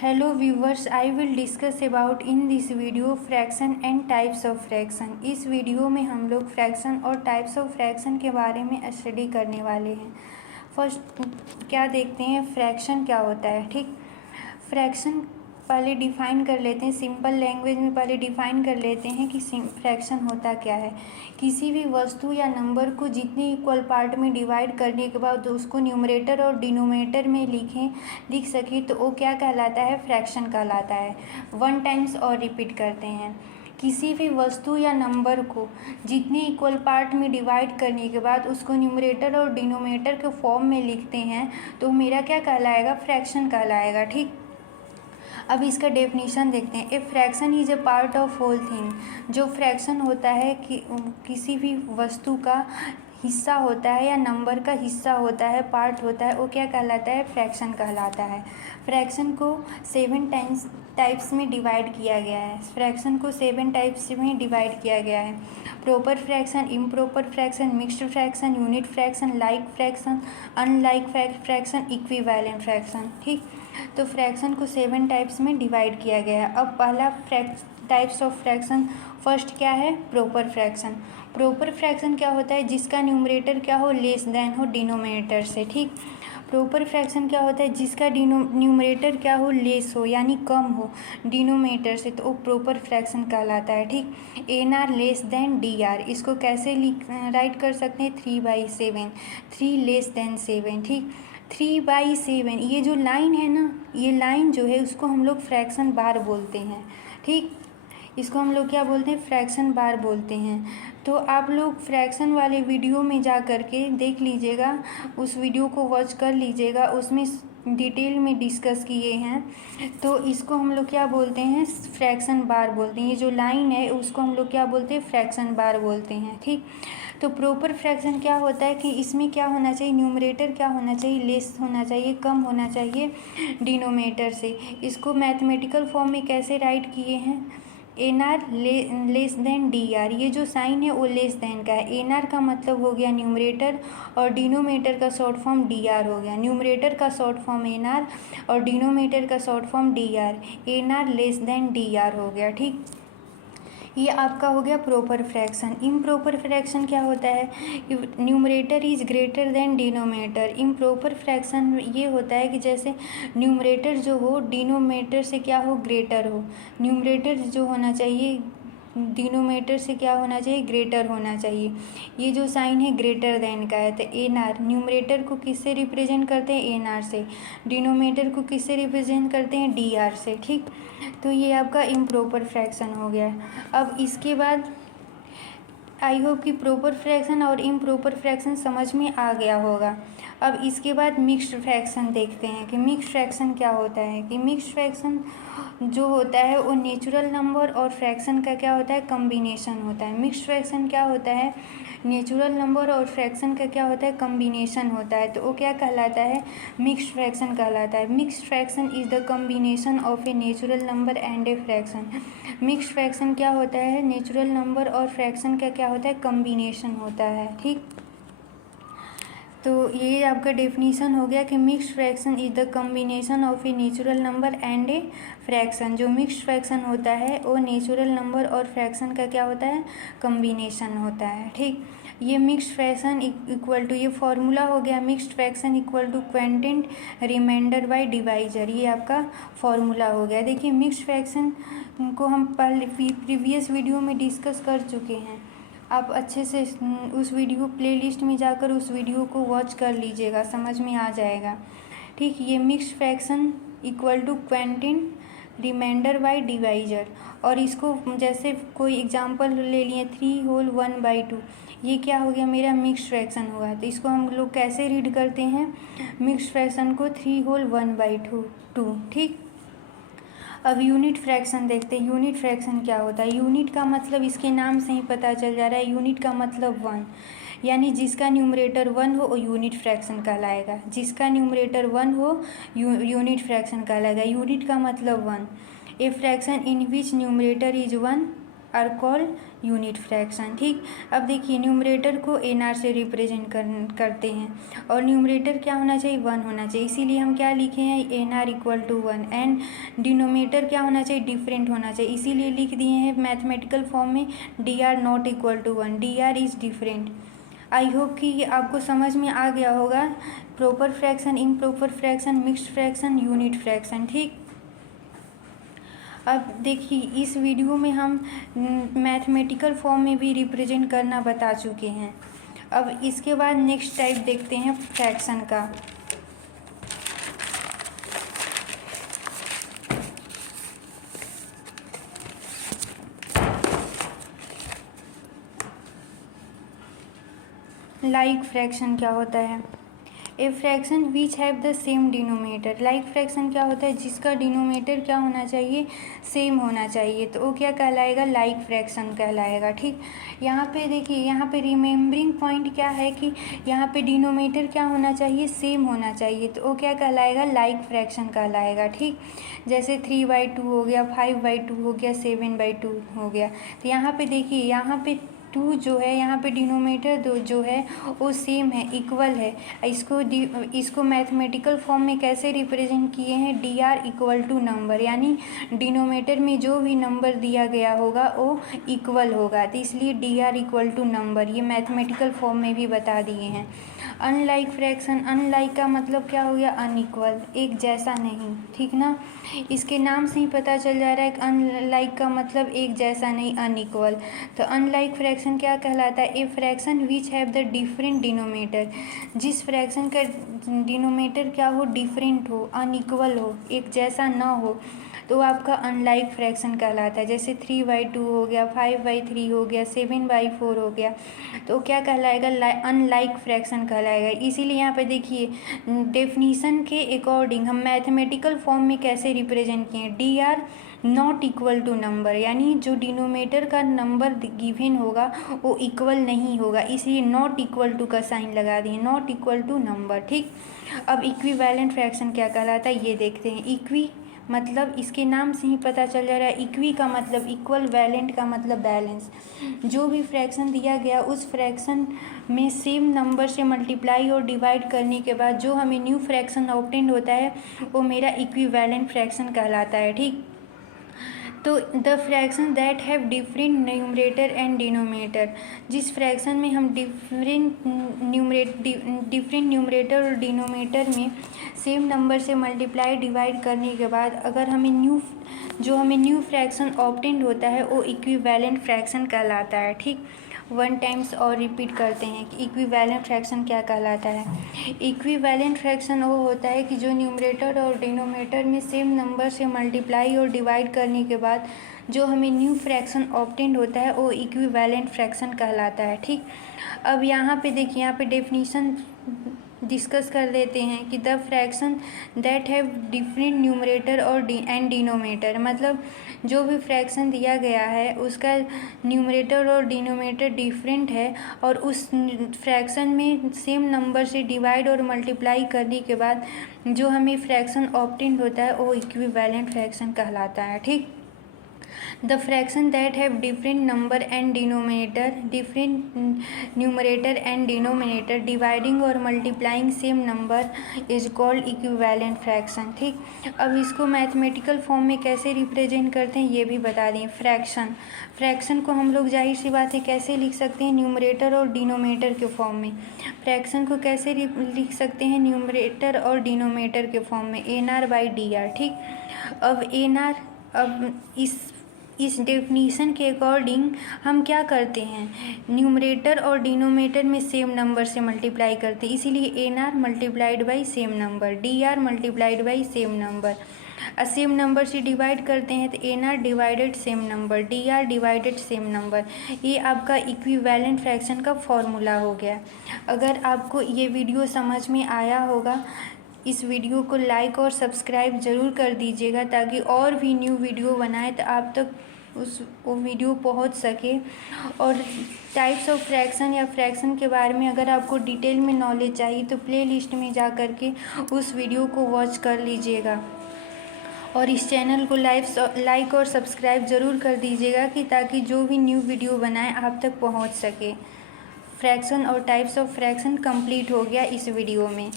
Hello viewers, I will discuss about in this video fraction and types of fraction। इस video में हम लोग fraction और types of fraction के बारे में स्टडी करने वाले हैं। फर्स्ट क्या देखते हैं, फ्रैक्शन क्या होता है। ठीक, फ्रैक्शन पहले डिफ़ाइन कर लेते हैं, सिंपल लैंग्वेज में पहले डिफ़ाइन कर लेते हैं कि फ्रैक्शन होता क्या है। किसी भी वस्तु या नंबर को जितने इक्वल पार्ट में डिवाइड करने के बाद उसको न्यूमरेटर और डिनोमिनेटर में लिख सके तो वो क्या कहलाता है, फ्रैक्शन कहलाता है। वन टाइम्स और रिपीट करते हैं, किसी भी वस्तु या नंबर को जितने इक्वल पार्ट में डिवाइड करने के बाद उसको न्यूमरेटर और डिनोमिनेटर के फॉर्म में लिखते हैं तो मेरा क्या कहलाएगा, फ्रैक्शन कहलाएगा। ठीक, अब इसका डेफिनेशन देखते हैं। A fraction is a part of whole thing. जो फ्रैक्शन होता है कि किसी भी वस्तु का हिस्सा होता है या नंबर का हिस्सा होता है, पार्ट होता है, वो क्या कहलाता है, फ्रैक्शन कहलाता है। फ्रैक्शन को 7 टाइप्स में डिवाइड किया गया है। फ्रैक्शन को 7 टाइप्स में डिवाइड किया गया है। Proper fraction, improper fraction, mixed fraction, unit fraction, like fraction, unlike fraction, equivalent fraction. ठीक, तो फ्रैक्शन को 7 टाइप्स में डिवाइड किया गया है। अब पहला टाइप्स ऑफ फ्रैक्शन, फर्स्ट क्या है, प्रॉपर फ्रैक्शन। प्रॉपर फ्रैक्शन क्या होता है, जिसका न्यूमरेटर क्या हो, लेस देन हो डिनोमिनेटर से। ठीक, प्रॉपर फ्रैक्शन क्या होता है, जिसका न्यूमरेटर क्या हो, लेस हो यानी कम हो डिनोमिनेटर से, तो वो प्रॉपर फ्रैक्शन कहलाता है। ठीक, NR लेस देन DR, इसको कैसे राइट कर सकते हैं, 3/7, 3 लेस देन 7। ठीक, 3/7 ये जो लाइन है ना, ये लाइन जो है उसको हम लोग फ्रैक्शन बार बोलते हैं। ठीक, इसको हम लोग क्या बोलते हैं, फ्रैक्शन बार बोलते हैं। तो आप लोग फ्रैक्शन वाले वीडियो में जा कर के देख लीजिएगा, उस वीडियो को वॉच कर लीजिएगा, उसमें डिटेल में डिस्कस किए हैं। तो इसको हम लोग क्या बोलते हैं, फ्रैक्शन बार बोलते हैं। ये जो लाइन है उसको हम लोग क्या बोलते हैं, फ्रैक्शन बार बोलते हैं। ठीक, तो प्रॉपर फ्रैक्शन क्या होता है कि इसमें क्या होना चाहिए, न्यूमरेटर क्या होना चाहिए, लेस होना चाहिए, कम होना चाहिए डिनोमिनेटर से। इसको मैथमेटिकल फॉर्म में कैसे राइट किए हैं, NR लेस देन DR। ये जो साइन है वो लेस देन का है। NR का मतलब हो गया न्यूमरेटर और डिनोमिनेटर का शॉर्ट फॉर्म DR हो गया। न्यूमरेटर का शॉर्ट फॉर्म NR और डिनोमिनेटर का short form DR। NR less than DR हो गया। ठीक, ये आपका हो गया प्रॉपर फ्रैक्शन। इम्प्रॉपर फ्रैक्शन क्या होता है, numerator is greater than denominator. Improper fraction ये होता है कि जैसे न्यूमरेटर जो हो डिनोमिनेटर से क्या हो, ग्रेटर हो। न्यूमरेटर जो होना चाहिए डिनोमिनेटर से क्या होना चाहिए, ग्रेटर होना चाहिए। ये जो साइन है ग्रेटर देन का है, तो NR न्यूमरेटर को किससे रिप्रेजेंट करते हैं, NR से। डिनोमिनेटर को किससे रिप्रेजेंट करते हैं, DR से। ठीक, तो ये आपका इम्प्रॉपर फ्रैक्शन हो गया। अब इसके बाद आई होप कि प्रॉपर फ्रैक्शन और इम्प्रॉपर फ्रैक्शन समझ में आ गया होगा। अब इसके बाद मिक्स्ड फ्रैक्शन देखते हैं कि मिक्स्ड फ्रैक्शन क्या होता है। कि मिक्स्ड फ्रैक्शन जो होता है वो नेचुरल नंबर और फ्रैक्शन का क्या होता है, कम्बिनेशन होता है। मिक्स्ड फ्रैक्शन क्या होता है, नेचुरल नंबर और फ्रैक्शन का क्या होता है, कम्बिनेशन होता है, तो वो क्या कहलाता है, मिक्स्ड फ्रैक्शन कहलाता है। Mixed fraction is the combination of a natural number and a fraction. Mixed fraction क्या होता है, नेचुरल नंबर और फ्रैक्शन का क्या होता है, कम्बिनेशन होता है। ठीक, तो ये आपका डेफिनेशन हो गया कि mixed fraction is the combination of a natural number and a fraction. जो मिक्स्ड फ्रैक्शन होता है वो नेचुरल नंबर और फ्रैक्शन का क्या होता है, कम्बिनेशन होता है। ठीक, ये मिक्स्ड फ्रैक्शन इक्वल टू, ये फॉर्मूला हो गया, mixed fraction equal to quantity remainder by divisor. ये आपका फॉर्मूला हो गया। देखिए मिक्स्ड फ्रैक्शन को हम पहले प्रीवियस वीडियो में डिस्कस कर चुके हैं। आप अच्छे से उस वीडियो प्लेलिस्ट में जाकर उस वीडियो को वॉच कर लीजिएगा, समझ में आ जाएगा। ठीक, ये mixed fraction equal to quantity remainder by divisor. और इसको जैसे कोई एग्जांपल ले लिए 3 होल 1/2, ये क्या हो गया, मेरा मिक्स्ड फ्रैक्शन हुआ। तो इसको हम लोग कैसे रीड करते हैं, मिक्स्ड फ्रैक्शन को 3 होल 1/2। ठीक, अब यूनिट फ्रैक्शन देखते हैं। यूनिट फ्रैक्शन क्या होता है, यूनिट का मतलब इसके नाम से ही पता चल जा रहा है, यूनिट का मतलब 1, यानी जिसका न्यूमरेटर 1 हो वो यूनिट फ्रैक्शन कहलाएगा। जिसका न्यूमरेटर 1 हो यूनिट फ्रैक्शन कहलाएगा। यूनिट का मतलब 1। A fraction in which numerator is 1 are call unit fraction. ठीक, अब देखिए न्यूमरेटर को एन से रिप्रेजेंट करते हैं और न्यूमरेटर क्या होना चाहिए, 1 होना चाहिए, इसीलिए हम क्या लिखे हैं, N R equal to 1। And denominator क्या होना चाहिए, डिफरेंट होना चाहिए, इसीलिए लिख दिए हैं मैथमेटिकल फॉर्म में D R not equal to 1, D R is different. I hope कि आपको समझ में आ गया होगा proper fraction, improper fraction, mixed fraction, unit fraction. ठीक, अब देखिए इस वीडियो में हम मैथमेटिकल फॉर्म में भी रिप्रेजेंट करना बता चुके हैं। अब इसके बाद नेक्स्ट टाइप देखते हैं फ्रैक्शन का। लाइक फ्रैक्शन क्या होता है, a fraction which have the same denominator. Like fraction क्या होता है, जिसका डिनोमिनेटर क्या होना चाहिए, सेम होना चाहिए, तो वो क्या कहलाएगा, लाइक फ्रैक्शन कहलाएगा। ठीक, यहाँ पे देखिए, यहाँ पे रिमेम्बरिंग पॉइंट क्या है कि यहाँ पे डिनोमिनेटर क्या होना चाहिए, सेम होना चाहिए, तो वो क्या कहलाएगा, लाइक फ्रैक्शन कहलाएगा। ठीक, जैसे 3/2 हो गया, 5/2 हो गया, 7/2 हो गया, तो यहाँ पे देखिए, यहाँ पे 2 जो है, यहाँ पे डिनोमिनेटर जो है वो सेम है, इक्वल है। इसको मैथमेटिकल फॉर्म में कैसे रिप्रेजेंट किए हैं, D R equal to number, यानी डिनोमिनेटर में जो भी नंबर दिया गया होगा वो इक्वल होगा, तो इसलिए D R equal to number, ये मैथमेटिकल फॉर्म में भी बता दिए हैं। अनलाइक फ्रैक्शन, अनलाइक का मतलब क्या हो गया, अनइक्वल, एक जैसा नहीं। ठीक ना, इसके नाम से ही पता चल जा रहा है कि अनलाइक का मतलब एक जैसा नहीं, अनइक्वल। तो अनलाइक फ्रैक्शन क्या कहलाता है, a fraction which have the different denominator, जिस फ्रैक्शन का डिनोमिनेटर क्या हो, डिफरेंट हो, अनइक्वल हो, एक जैसा ना हो, तो आपका अनलाइक फ्रैक्शन कहलाता है। जैसे 3/2 हो गया, 5/3 हो गया, 7/4 हो गया, तो क्या कहलाएगा, अनलाइक फ्रैक्शन कहलाएगा। इसीलिए यहाँ पे देखिए डेफिनीशन के अकॉर्डिंग हम मैथमेटिकल फॉर्म में कैसे रिप्रेजेंट किए, D R not equal to number, यानी जो डिनोमिनेटर का नंबर गिवन होगा वो इक्वल नहीं होगा, इसलिए नॉट इक्वल टू का साइन लगा दिए, नॉट इक्वल टू नंबर। ठीक, अब इक्विवेलेंट फ्रैक्शन क्या कहलाता है, ये देखते हैं। इक्वी मतलब इसके नाम से ही पता चल जा रहा है, इक्वी का मतलब इक्वल, वैलेंट का मतलब बैलेंस। जो भी फ्रैक्शन दिया गया उस फ्रैक्शन में सेम नंबर से मल्टीप्लाई और डिवाइड करने के बाद जो हमें न्यू फ्रैक्शन ऑब्टेन होता है वो मेरा इक्विवेलेंट फ्रैक्शन कहलाता है। ठीक, तो the fraction that have different numerator and denominator, जिस फ्रैक्शन में हम डिफरेंट न्यूमरेटर और डिनोमिनेटर में सेम नंबर से मल्टीप्लाई डिवाइड करने के बाद अगर हमें न्यू फ्रैक्शन ऑब्टेंड होता है वो इक्विवेलेंट फ्रैक्शन कहलाता है। ठीक, 1 टाइम्स और रिपीट करते हैं कि इक्विवेलेंट फ्रैक्शन क्या कहलाता है। इक्विवेलेंट फ्रैक्शन वो होता है कि जो न्यूमरेटर और डिनोमिनेटर में सेम नंबर से मल्टीप्लाई और डिवाइड करने के बाद जो हमें न्यू फ्रैक्शन ऑब्टेंड होता है वो इक्विवेलेंट फ्रैक्शन कहलाता है। ठीक, अब यहाँ पे देखिए, यहाँ पे डेफिनीशन डिस्कस कर लेते हैं कि the fraction that have different numerator और एंड डिनोमिनेटर, मतलब जो भी फ्रैक्शन दिया गया है उसका न्यूमरेटर और डिनोमिनेटर डिफरेंट है और उस फ्रैक्शन में सेम नंबर से डिवाइड और मल्टीप्लाई करने के बाद जो हमें फ्रैक्शन ऑब्टेंड होता है वो इक्विवेलेंट फ्रैक्शन कहलाता है। ठीक, the fraction that have different number and denominator, different numerator and denominator, dividing और multiplying same number is called equivalent fraction. ठीक, अब इसको मैथमेटिकल फॉर्म में कैसे रिप्रेजेंट करते हैं ये भी बता दें। फ्रैक्शन को हम लोग जाहिर सी बात है कैसे लिख सकते हैं, न्यूमरेटर और डिनोमिनेटर के फॉर्म में। फ्रैक्शन को कैसे लिख सकते हैं, न्यूमरेटर और डिनोमिनेटर के फॉर्म में, NR/DR। ठीक, अब NR, अब इस डेफिनीशन के अकॉर्डिंग हम क्या करते हैं, न्यूमरेटर और डिनोमिनेटर में सेम नंबर से मल्टीप्लाई करते हैं, इसीलिए NR multiplied by same number, DR multiplied by same number, same number से डिवाइड करते हैं तो NR divided same number, DR divided same number. ये आपका इक्विवेलेंट फ्रैक्शन का फॉर्मूला हो गया। अगर आपको ये वीडियो समझ में आया होगा, इस वीडियो को लाइक और सब्सक्राइब ज़रूर कर दीजिएगा ताकि और भी न्यू वीडियो बनाए तो आप तक वो वीडियो पहुंच सके। और टाइप्स ऑफ फ्रैक्शन या फ्रैक्शन के बारे में अगर आपको डिटेल में नॉलेज चाहिए तो प्लेलिस्ट में जा कर के उस वीडियो को वॉच कर लीजिएगा। और इस चैनल को लाइक और सब्सक्राइब ज़रूर कर दीजिएगा कि ताकि जो भी न्यू वीडियो बनाएं आप तक पहुंच सके। फ्रैक्शन और टाइप्स ऑफ फ्रैक्शन कंप्लीट हो गया इस वीडियो में।